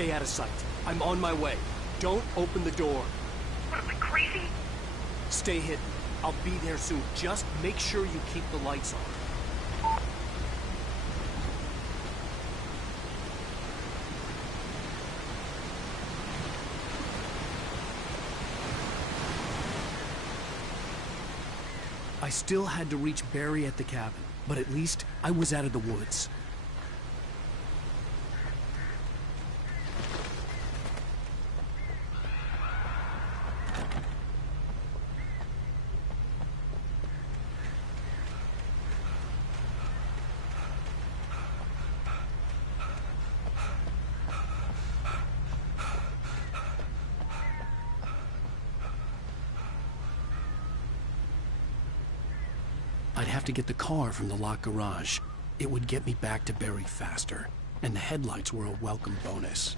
Stay out of sight. I'm on my way. Don't open the door. What, am I crazy? Stay hidden. I'll be there soon. Just make sure you keep the lights on. I still had to reach Barry at the cabin, but at least I was out of the woods. I'd have to get the car from the locked garage. It would get me back to Barry faster, and the headlights were a welcome bonus.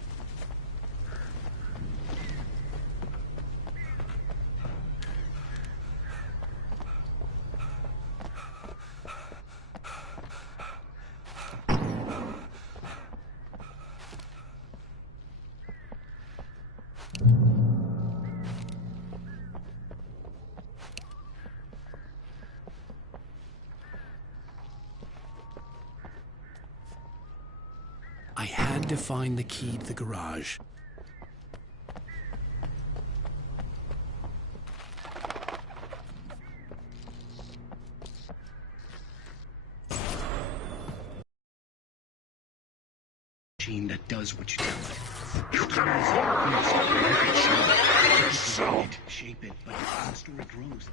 I had to find the key to the garage. Machine that does what you tell it. You got a horror so Shape it, but the faster it grows.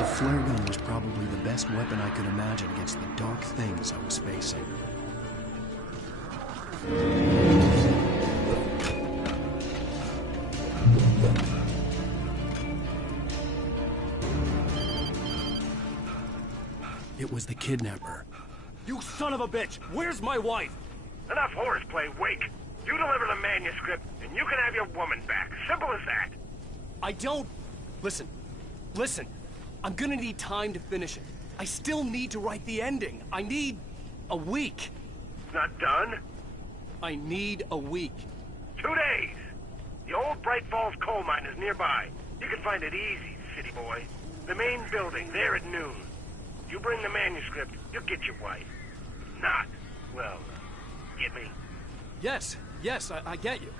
The flare gun was probably the best weapon I could imagine against the dark things I was facing. It was the kidnapper. You son of a bitch! Where's my wife? Enough horseplay, Wake. You deliver the manuscript, and you can have your woman back. Simple as that. I don't... Listen, Listen, I'm gonna need time to finish it. I still need to write the ending. I need a week. Not done? I need a week. 2 days. The old Bright Falls coal mine is nearby. You can find it easy, city boy. The main building, there at noon. You bring the manuscript, you'll get your wife. If not, well, get me. Yes, I get you.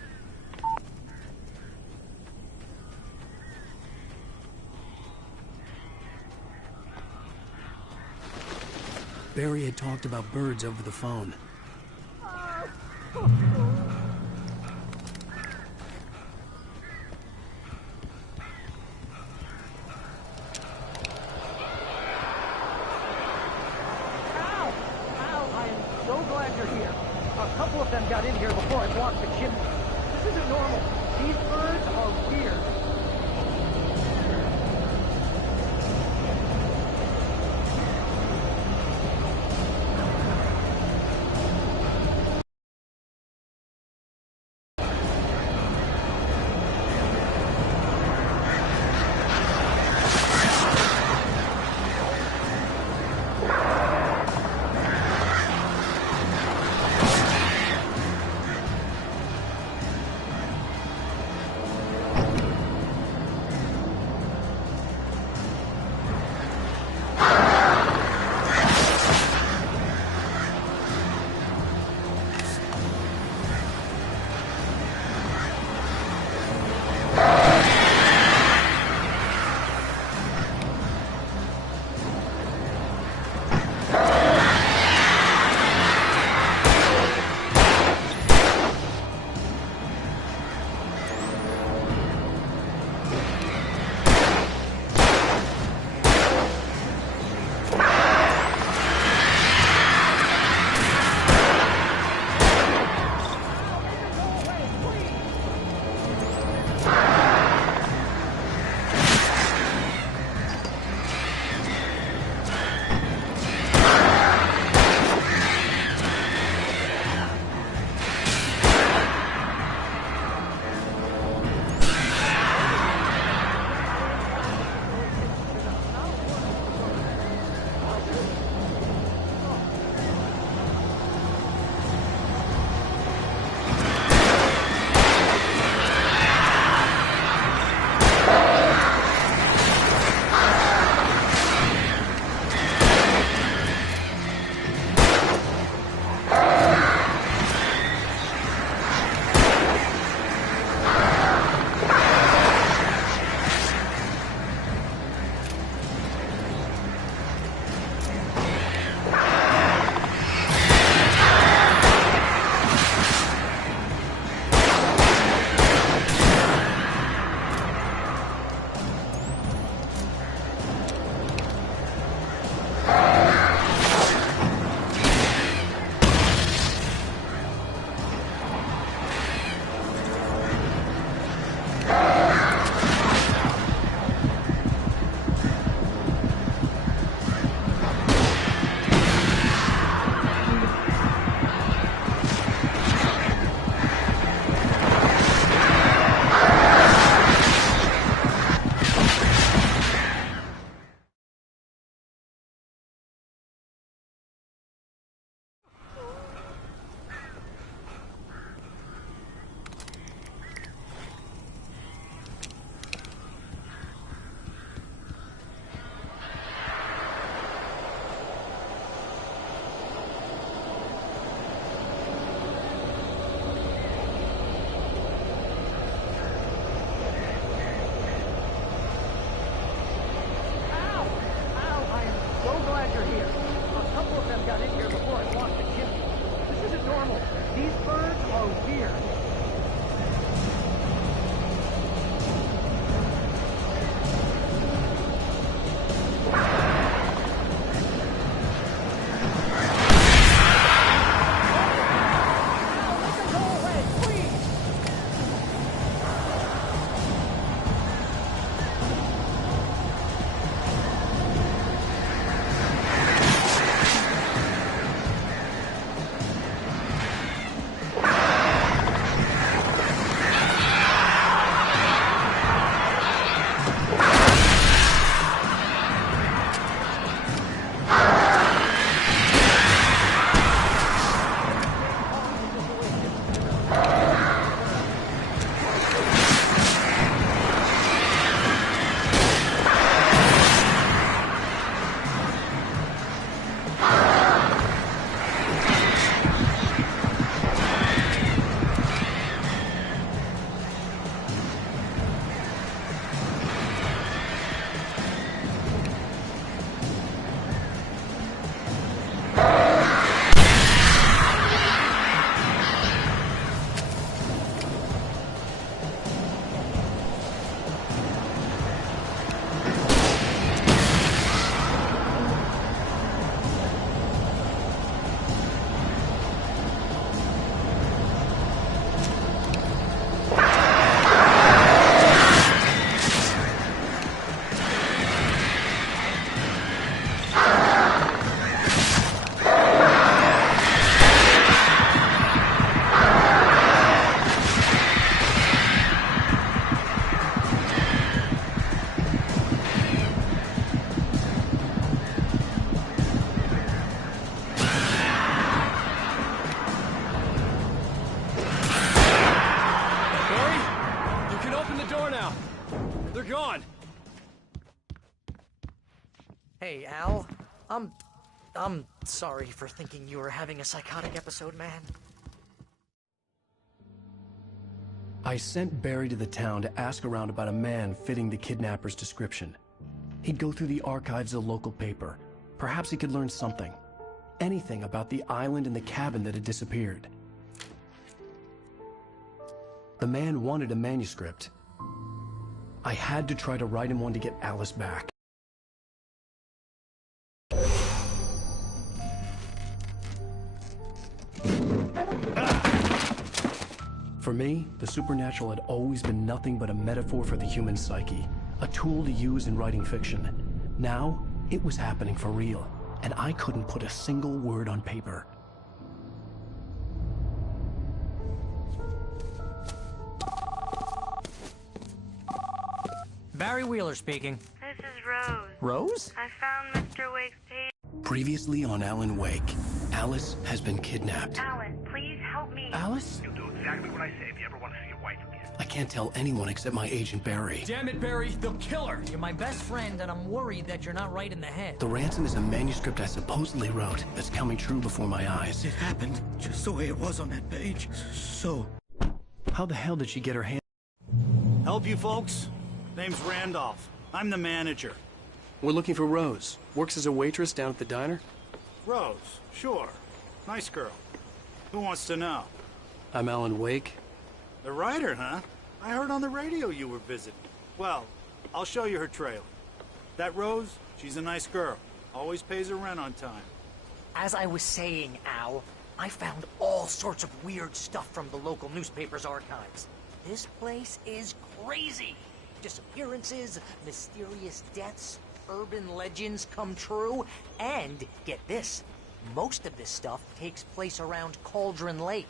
Barry had talked about birds over the phone. Got in here before I blocked the chimney. This isn't normal. These birds are weird. Hey, Al. I'm sorry for thinking you were having a psychotic episode, man. I sent Barry to the town to ask around about a man fitting the kidnapper's description. He'd go through the archives of the local paper. Perhaps he could learn something. Anything about the island and the cabin that had disappeared. The man wanted a manuscript. I had to try to write him one to get Alice back. For me, the supernatural had always been nothing but a metaphor for the human psyche, a tool to use in writing fiction. Now, it was happening for real, and I couldn't put a single word on paper. Barry Wheeler speaking. This is Rose. Rose? I found Mr. Wake's page. Previously on Alan Wake, Alice has been kidnapped. Alan, please help me. Alice? You'll do exactly what I say if you ever want to see your wife again. I can't tell anyone except my agent Barry. Damn it, Barry, they'll kill her! You're my best friend, and I'm worried that you're not right in the head. The ransom is a manuscript I supposedly wrote that's coming true before my eyes. It happened just the way it was on that page. So... How the hell did she get her hand? Help you folks? Name's Randolph. I'm the manager. We're looking for Rose. Works as a waitress down at the diner. Rose, sure. Nice girl. Who wants to know? I'm Alan Wake. The writer, huh? I heard on the radio you were visiting. Well, I'll show you her trailer. That Rose, she's a nice girl. Always pays her rent on time. As I was saying, Al, I found all sorts of weird stuff from the local newspaper's archives. This place is crazy. Disappearances, mysterious deaths, urban legends come true, and, get this, most of this stuff takes place around Cauldron Lake.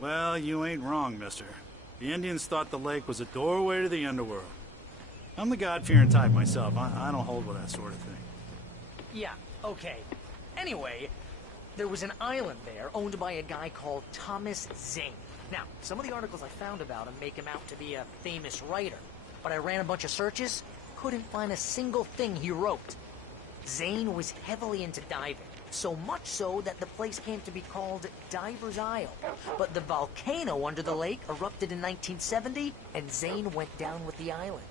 Well, you ain't wrong, mister. The Indians thought the lake was a doorway to the underworld. I'm the God-fearing type myself. I don't hold with that sort of thing. Yeah, okay. Anyway, there was an island there owned by a guy called Thomas Zane. Now, some of the articles I found about him make him out to be a famous writer, but I ran a bunch of searches, couldn't find a single thing he wrote. Zane was heavily into diving, so much so that the place came to be called Diver's Isle. But the volcano under the lake erupted in 1970, and Zane went down with the island.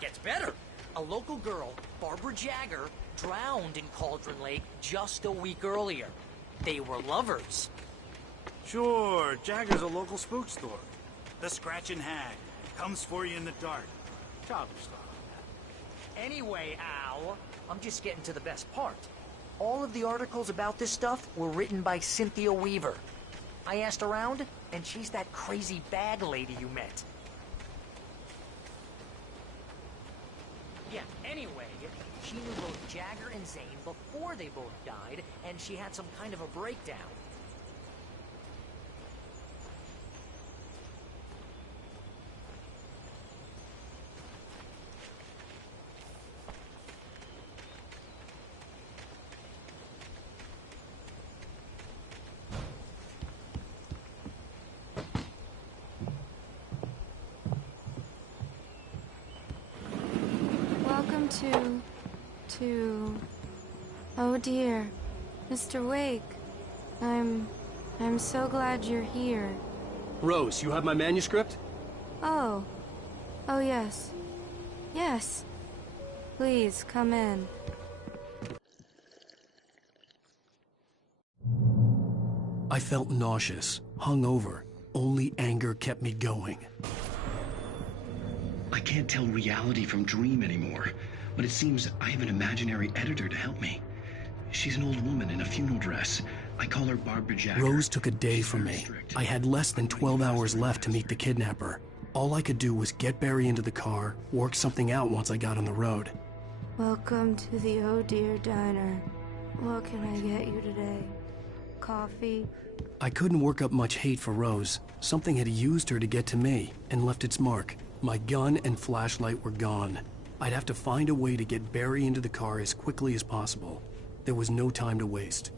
Gets better. A local girl, Barbara Jagger, drowned in Cauldron Lake just a week earlier. They were lovers. Sure, Jagger's a local spook store. The Scratching Hag. Comes for you in the dark. Childish stuff. Anyway, Al, I'm just getting to the best part. All of the articles about this stuff were written by Cynthia Weaver. I asked around, and she's that crazy bag lady you met. Yeah, anyway, she knew both Jagger and Zane before they both died, and she had some kind of a breakdown. Welcome oh dear, Mr. Wake. I'm so glad you're here. Rose, you have my manuscript? Oh yes. Yes. Please, come in. I felt nauseous, hungover. Only anger kept me going. I can't tell reality from dream anymore, but it seems I have an imaginary editor to help me. She's an old woman in a funeral dress. I call her Barbara Jagger. Rose took a day from me. I had less than 12 hours left to meet the kidnapper. All I could do was get Barry into the car, work something out once I got on the road. Welcome to the Oh Dear Diner. What can I get you today? coffee. I couldn't work up much hate for Rose. Something had used her to get to me and left its mark. My gun and flashlight were gone. I'd have to find a way to get Barry into the car as quickly as possible. There was no time to waste.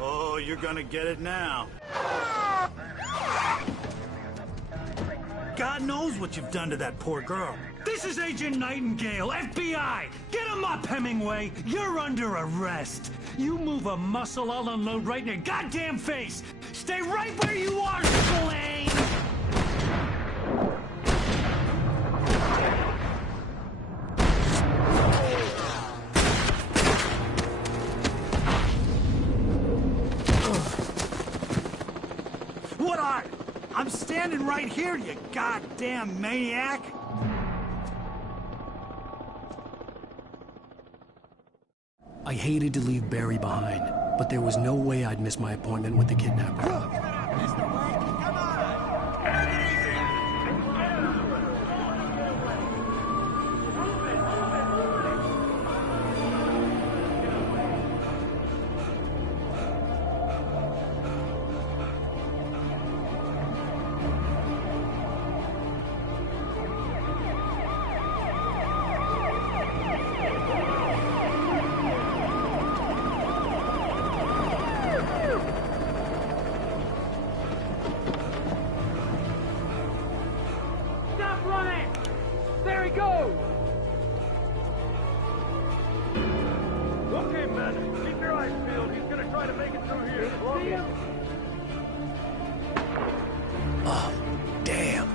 Oh, you're gonna get it now. God knows what you've done to that poor girl. This is Agent Nightingale, FBI! Get him up, Hemingway! You're under arrest! You move a muscle, I'll unload right in your goddamn face! Stay right where you are, Slane! What are? I'm standing right here, you goddamn maniac! I hated to leave Barry behind, but there was no way I'd miss my appointment with the kidnapper. Oh, damn.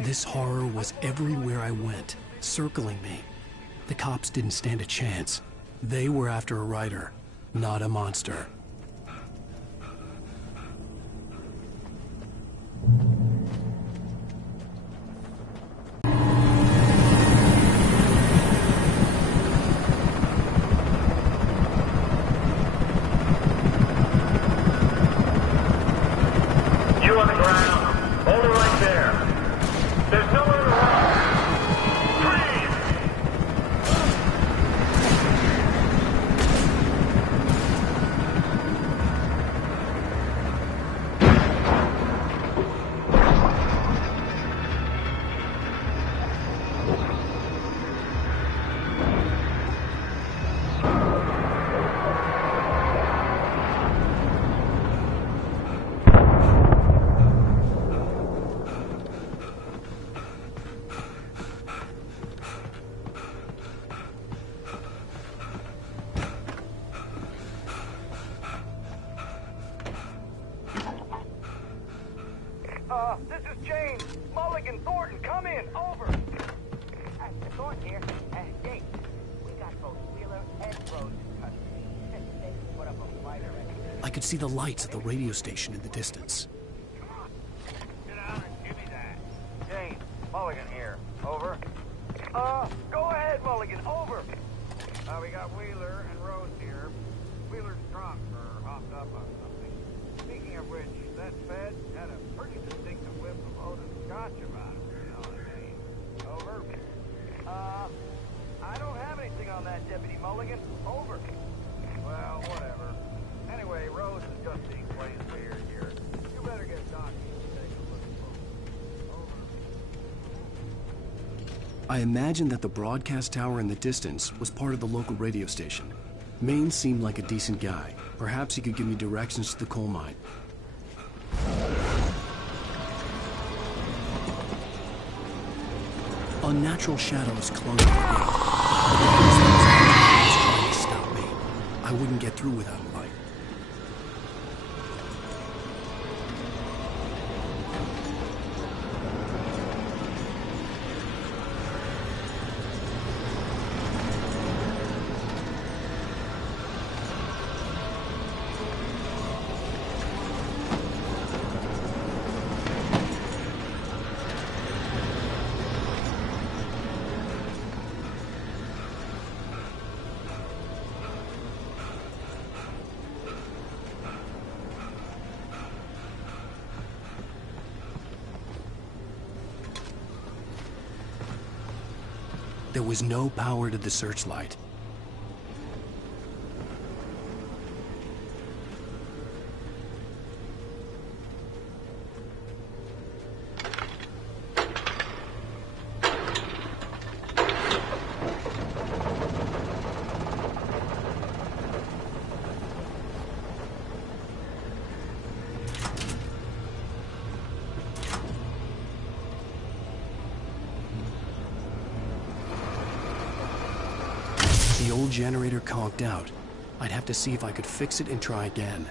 This horror was everywhere I went, circling me. The cops didn't stand a chance. They were after a writer, not a monster. You on the ground. Hold it right there. There's nowhere to run. Freeze! This is James. Mulligan, Thornton, come in. Over. Thornton here. James, we got both Wheeler and Rose in custody. They put up a fight already. I could see the lights at the radio station in the distance. Get out and give me that. James, Mulligan here. Over. Go ahead, Mulligan. Over. We got Wheeler and Rose here. Wheeler's drunk or hopped up on something. Speaking of which, that Fed had a pretty distinctive whiff of Otis Scotch about him, you know what I mean? Over. I don't have anything on that, Deputy Mulligan. Over. Well, whatever. Anyway, Rose is just being plain weird here. You better get Doc to take a look at Rose. Over. I imagined that the broadcast tower in the distance was part of the local radio station. Maine seemed like a decent guy. Perhaps he could give me directions to the coal mine. Unnatural shadows clung to the gate. He was trying to stop me. I wouldn't get through without a light. There was no power to the searchlight. The old generator conked out. I'd have to see if I could fix it and try again.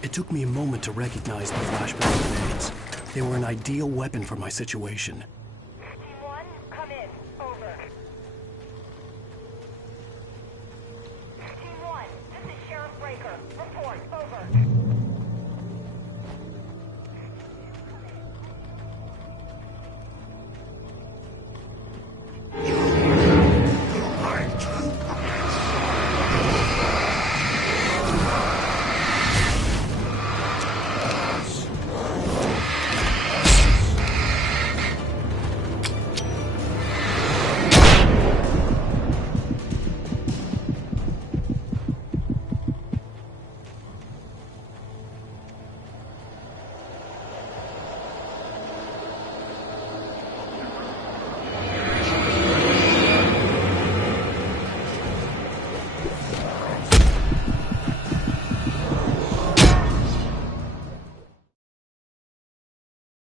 It took me a moment to recognize the flashbang grenades. They were an ideal weapon for my situation.